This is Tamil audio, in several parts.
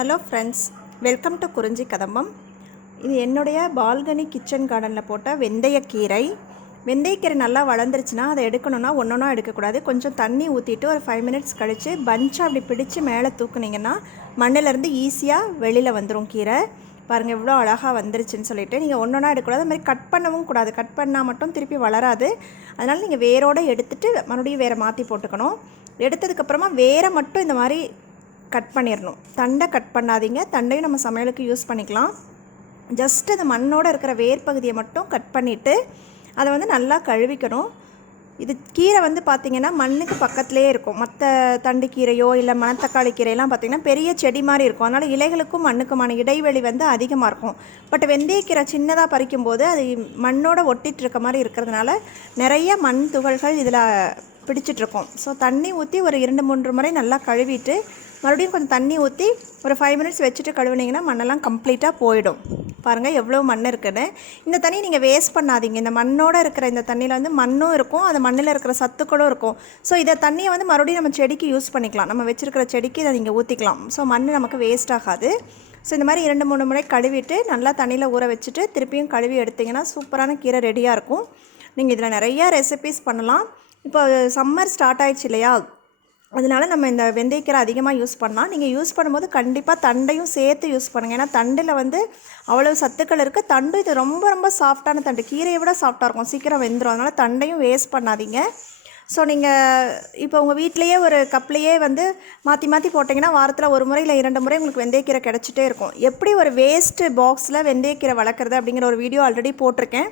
ஹலோ ஃப்ரெண்ட்ஸ், வெல்கம் டு குறிஞ்சி கதம்பம். இது என்னுடைய பால்கனி கிச்சன் கார்டனில் போட்ட வெந்தயக்கீரை. வெந்தயக்கீரை நல்லா வளர்ந்துருச்சுன்னா அதை எடுக்கணுன்னா ஒன்றா எடுக்கக்கூடாது. கொஞ்சம் தண்ணி ஊற்றிட்டு ஒரு 5 மினிட்ஸ் கழித்து பஞ்சாக அப்படி பிடிச்சி மேலே தூக்குனிங்கன்னா மண்ணிலேருந்து ஈஸியாக வெளியில் வந்துடும் கீரை. பாருங்கள் எவ்வளோ அழகாக வந்துருச்சுன்னு சொல்லிட்டு. நீங்கள் ஒன்றா எடுக்கக்கூடாது, அது மாதிரி கட் பண்ணவும் கூடாது. கட் பண்ணால் மட்டும் திருப்பி வளராது. அதனால் நீங்கள் வேரோடு எடுத்துகிட்டு மறுபடியும் வேரை மாற்றி போட்டுக்கணும். எடுத்ததுக்கப்புறமா வேரை மட்டும் இந்த மாதிரி கட் பண்ணிடணும். தண்டை கட் பண்ணாதீங்க. தண்டையும் நம்ம சமையலுக்கு யூஸ் பண்ணிக்கலாம். ஜஸ்ட் அந்த மண்ணோடு இருக்கிற வேர் பகுதியை மட்டும் கட் பண்ணிவிட்டு அதை நல்லா கழுவிக்கணும். இது கீரை பார்த்திங்கன்னா மண்ணுக்கு பக்கத்துலேயே இருக்கும். மற்ற தண்டு கீரையோ இல்லை மணத்தக்காளி கீரையெல்லாம் பார்த்திங்கன்னா பெரிய செடி மாதிரி இருக்கும். அதனால் இலைகளுக்கும் மண்ணுக்குமான இடைவெளி அதிகமாக இருக்கும். பட் வெந்தயக்கீரை சின்னதாக பறிக்கும்போது அது மண்ணோட ஒட்டிகிட்டு இருக்க மாதிரி இருக்கிறதுனால நிறைய மண் துகள்கள் இதில் பிடிச்சிட்ருக்கோம். ஸோ தண்ணி ஊற்றி ஒரு 2-3 முறை நல்லா கழுவிட்டு மறுபடியும் கொஞ்சம் தண்ணி ஊற்றி ஒரு 5 மினிட்ஸ் வச்சுட்டு கழுவினீங்கன்னா மண்ணெல்லாம் கம்ப்ளீட்டாக போயிடும். பாருங்கள் எவ்வளோ மண் இருக்குன்னு. இந்த தண்ணி நீங்கள் வேஸ்ட் பண்ணாதீங்க. இந்த மண்ணோடு இருக்கிற இந்த தண்ணியில் மண்ணும் இருக்கும், அந்த மண்ணில் இருக்கிற சத்துக்களும் இருக்கும். ஸோ இதை தண்ணியை மறுபடியும் நம்ம செடிக்கு யூஸ் பண்ணிக்கலாம். நம்ம வச்சுருக்கிற செடிக்கு இதை நீங்கள் ஊற்றிக்கலாம். ஸோ மண் நமக்கு வேஸ்ட் ஆகாது. ஸோ இந்த மாதிரி 2-3 முறை கழுவிட்டு நல்லா தண்ணியில் ஊற வச்சுட்டு திருப்பியும் கழுவி எடுத்திங்கன்னா சூப்பரான கீரை ரெடியாக இருக்கும். நீங்கள் இதில் நிறையா ரெசிபீஸ் பண்ணலாம். இப்போ சம்மர் ஸ்டார்ட் ஆகிடுச்சு இல்லையா, அதனால் நம்ம இந்த வெந்தயக்கீரை அதிகமாக யூஸ் பண்ணலாம். நீங்கள் யூஸ் பண்ணும்போது கண்டிப்பாக தண்டையும் சேர்த்து யூஸ் பண்ணுங்கள். ஏன்னா தண்டில் அவ்வளோ சத்துக்கள் இருக்குது. தண்டு இது ரொம்ப ரொம்ப சாஃப்டான தண்டு, கீரையை விட சாஃப்டாக இருக்கும், சீக்கிரம் வெந்துடும். அதனால் தண்டையும் வேஸ்ட் பண்ணாதீங்க. ஸோ நீங்கள் இப்போ உங்கள் வீட்டிலையே ஒரு கப்லேயே மாற்றி மாற்றி போட்டிங்கன்னா வாரத்தில் 1 முறை இல்லை 2 முறை உங்களுக்கு வெந்தயக்கீரை கிடச்சிட்டே இருக்கும். எப்படி ஒரு வேஸ்ட்டு பாக்ஸில் வெந்தயக்கீரை வளர்க்குறது அப்படிங்கிற ஒரு வீடியோ ஆல்ரெடி போட்டிருக்கேன்.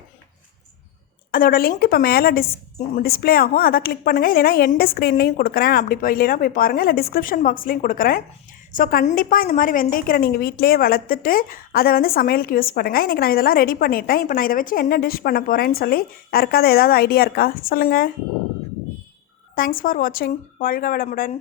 அதோட லிங்க் இப்போ மேலே டிஸ்பிளே ஆகும். அதை கிளிக் பண்ணுங்கள். இல்லைனா எண்டு ஸ்க்ரீன்லேயும் கொடுக்குறேன். அப்படி இல்லைனா போய் பாருங்கள். இல்லை டிஸ்கிரிப்ஷன் பாக்ஸ்லேயும் கொடுக்குறேன். ஸோ கண்டிப்பாக இந்த மாதிரி வெந்தயக்கீரை நீங்கள் வீட்டிலேயே வளர்த்துட்டு அதை சமையலுக்கு யூஸ் பண்ணுங்கள். இன்றைக்கி நான் இதெல்லாம் ரெடி பண்ணிட்டேன். இப்போ நான் இதை வச்சு என்ன டிஷ் பண்ண போகிறேன்னு சொல்லி யாருக்காவது ஏதாவது ஐடியா இருக்கா சொல்லுங்கள். தேங்க்ஸ் ஃபார் வாட்சிங். வாழ்க வளமுடன்.